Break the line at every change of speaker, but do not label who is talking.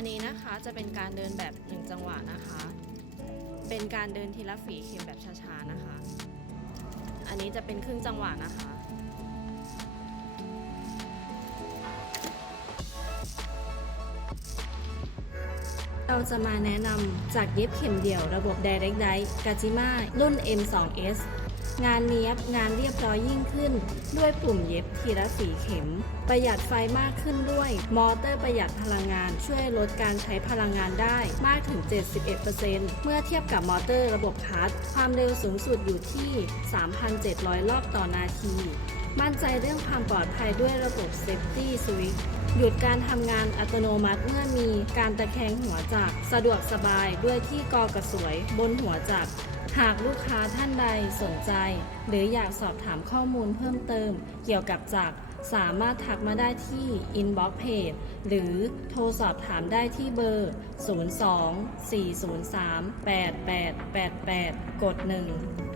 อันนี้นะคะจะเป็นการเดินแบบหนึ่งจังหวะนะคะ เป็นการเดินทีละฝีเข็มแบบช้าๆนะคะ อันนี้จะเป็นครึ่งจังหวะนะคะเราจะมาแนะนำจากเย็บเข็มเดี่ยวระบบ Direct d i กาจิมารุ่น M2S งานเนี้ยบงานเรียบร้อยยิ่งขึ้น ด้วยปุ่มเย็บทีละสีเข็ม ประหยัดไฟมากขึ้นด้วย มอเตอร์ประหยัดพลังงาน ช่วยลดการใช้พลังงานได้มากถึง 71%เมื่อเทียบกับมอเตอร์ระบบคัสความเร็วสูงสุดอยู่ที่ 3,700 รอบต่อนาที มั่นใจเรื่องความปลอดภัยด้วยระบบ Safety Switch หยุดการทำงานอัตโนมัติเมื่อมีการตะแคงหัวจักรสะดวกสบายด้วยที่กอกระสวยบนหัวจักรหากลูกค้าท่านใดสนใจ หรืออยากสอบถามข้อมูลเพิ่มเติม เกี่ยวกับจักรสามารถทักมาได้ที่ Inbox Page หรือโทรสอบถามได้ที่เบอร์ 02 403 8888 กด 1